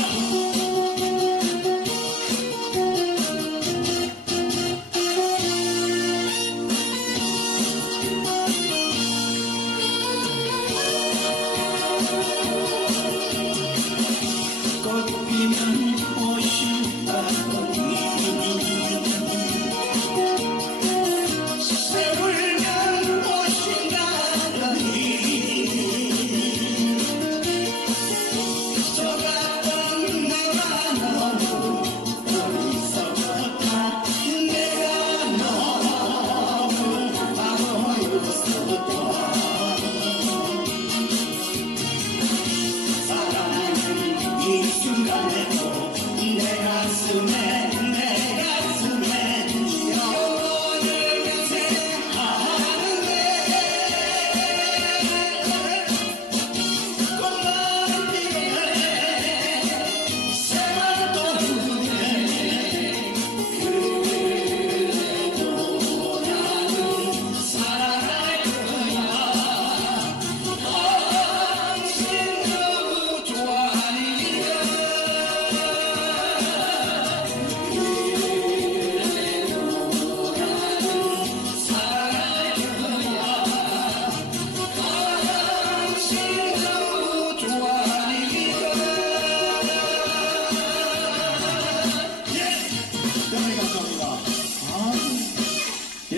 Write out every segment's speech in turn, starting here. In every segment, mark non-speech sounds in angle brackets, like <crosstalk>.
Oh.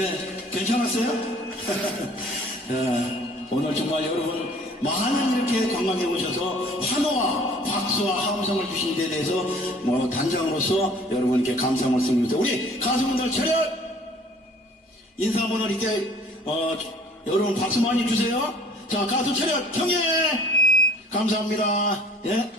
<laughs> 어, 오늘 정말 여러분 많은 이렇게 관광에 오셔서 환호와 박수와 함성을 주신 데 대해서 뭐 단장으로서 여러분께 감사함을 말씀드립니다. 우리 가수분들 차렷! 인사 한번 이렇게 어, 여러분 박수 많이 주세요. 자 가수 차렷 경례 감사합니다. 예.